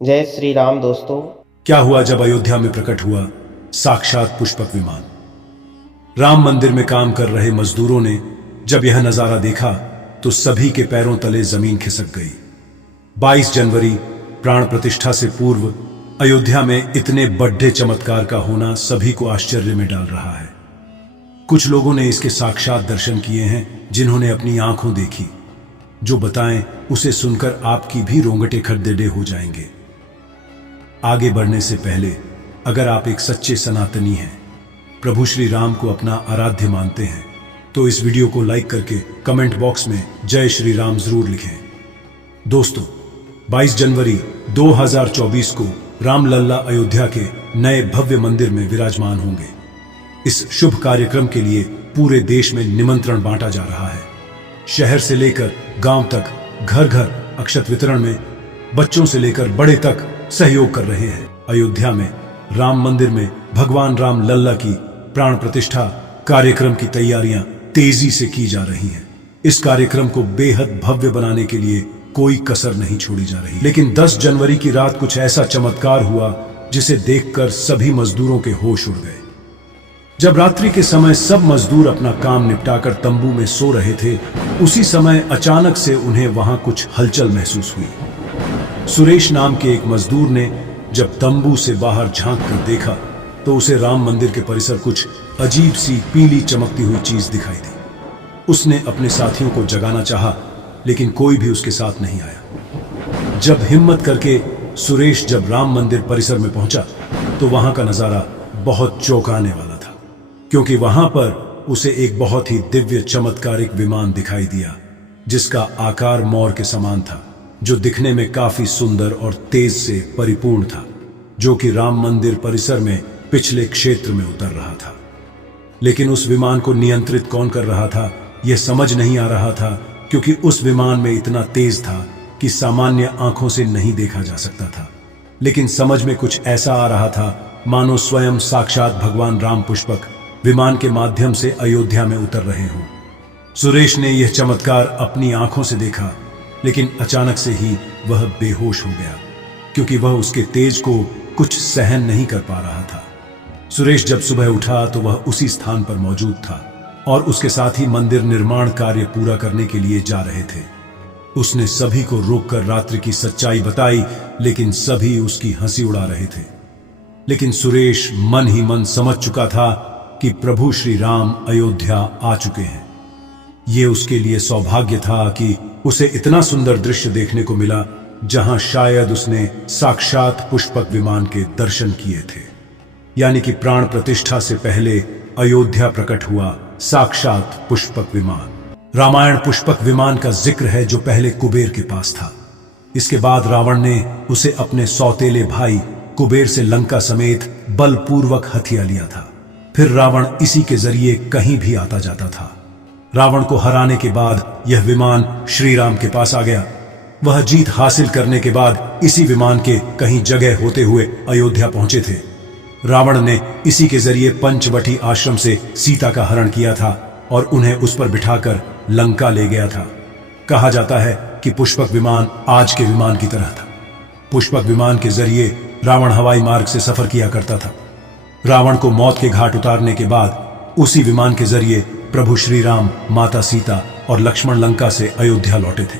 जय श्री राम दोस्तों। क्या हुआ जब अयोध्या में प्रकट हुआ साक्षात पुष्पक विमान। राम मंदिर में काम कर रहे मजदूरों ने जब यह नजारा देखा तो सभी के पैरों तले जमीन खिसक गई। 22 जनवरी प्राण प्रतिष्ठा से पूर्व अयोध्या में इतने बड़े चमत्कार का होना सभी को आश्चर्य में डाल रहा है। कुछ लोगों ने इसके साक्षात दर्शन किए हैं, जिन्होंने अपनी आंखों देखी। जो बताएं उसे सुनकर आपकी भी रोंगटे खड़ेडे हो जाएंगे। आगे बढ़ने से पहले अगर आप एक सच्चे सनातनी हैं, प्रभु श्री राम को अपना आराध्य मानते हैं, तो इस वीडियो को लाइक करके कमेंट बॉक्स में जय श्री राम जरूर लिखें। दोस्तों, 22 जनवरी 2024 को रामलल्ला अयोध्या के नए भव्य मंदिर में विराजमान होंगे। इस शुभ कार्यक्रम के लिए पूरे देश में निमंत्रण बांटा जा रहा है। शहर से लेकर गांव तक घर घर अक्षत वितरण में बच्चों से लेकर बड़े तक सहयोग कर रहे हैं। अयोध्या में राम मंदिर में भगवान राम लल्ला की प्राण प्रतिष्ठा कार्यक्रम की तैयारियां तेजी से की जा रही हैं। इस कार्यक्रम को बेहद भव्य बनाने के लिए कोई कसर नहीं छोड़ी जा रही। लेकिन 10 जनवरी की रात कुछ ऐसा चमत्कार हुआ जिसे देखकर सभी मजदूरों के होश उड़ गए। जब रात्रि के समय सब मजदूर अपना काम निपटाकर तंबू में सो रहे थे, उसी समय अचानक से उन्हें वहां कुछ हलचल महसूस हुई। सुरेश नाम के एक मजदूर ने जब तंबू से बाहर झांक कर देखा तो उसे राम मंदिर के परिसर कुछ अजीब सी पीली चमकती हुई चीज दिखाई दी। उसने अपने साथियों को जगाना चाहा, लेकिन कोई भी उसके साथ नहीं आया। जब हिम्मत करके सुरेश जब राम मंदिर परिसर में पहुंचा तो वहां का नजारा बहुत चौंकाने वाला था, क्योंकि वहां पर उसे एक बहुत ही दिव्य चमत्कारिक विमान दिखाई दिया, जिसका आकार मोर के समान था, जो दिखने में काफी सुंदर और तेज से परिपूर्ण था, जो कि राम मंदिर परिसर में पिछले क्षेत्र में उतर रहा था। लेकिन उस विमान को नियंत्रित कौन कर रहा था, यह समझ नहीं आ रहा था, क्योंकि उस विमान में इतना तेज था कि सामान्य आंखों से नहीं देखा जा सकता था। लेकिन समझ में कुछ ऐसा आ रहा था मानो स्वयं साक्षात भगवान राम पुष्पक विमान के माध्यम से अयोध्या में उतर रहे हों। सुरेश ने यह चमत्कार अपनी आंखों से देखा, लेकिन अचानक से ही वह बेहोश हो गया, क्योंकि वह उसके तेज को कुछ सहन नहीं कर पा रहा था। सुरेश जब सुबह उठा तो वह उसी स्थान पर मौजूद था और उसके साथ ही मंदिर निर्माण कार्य पूरा करने के लिए जा रहे थे। उसने सभी को रोककर रात्रि की सच्चाई बताई, लेकिन सभी उसकी हंसी उड़ा रहे थे। लेकिन सुरेश मन ही मन समझ चुका था कि प्रभु श्री राम अयोध्या आ चुके हैं। ये उसके लिए सौभाग्य था कि उसे इतना सुंदर दृश्य देखने को मिला, जहां शायद उसने साक्षात पुष्पक विमान के दर्शन किए थे। यानी कि प्राण प्रतिष्ठा से पहले अयोध्या प्रकट हुआ साक्षात पुष्पक विमान। रामायण पुष्पक विमान का जिक्र है, जो पहले कुबेर के पास था। इसके बाद रावण ने उसे अपने सौतेले भाई कुबेर से लंका समेत बलपूर्वक हथिया लिया था। फिर रावण इसी के जरिए कहीं भी आता जाता था। रावण को हराने के बाद यह विमान श्री राम के पास आ गया। वह जीत हासिल करने के बाद इसी विमान के कहीं जगह होते हुए अयोध्या पहुंचे थे। रावण ने इसी के जरिए पंचवटी आश्रम से सीता का हरण किया था और उन्हें उस पर बिठाकर लंका ले गया था। कहा जाता है कि पुष्पक विमान आज के विमान की तरह था। पुष्पक विमान के जरिए रावण हवाई मार्ग से सफर किया करता था। रावण को मौत के घाट उतारने के बाद उसी विमान के जरिए प्रभु श्री राम, माता सीता और लक्ष्मण लंका से अयोध्या लौटे थे।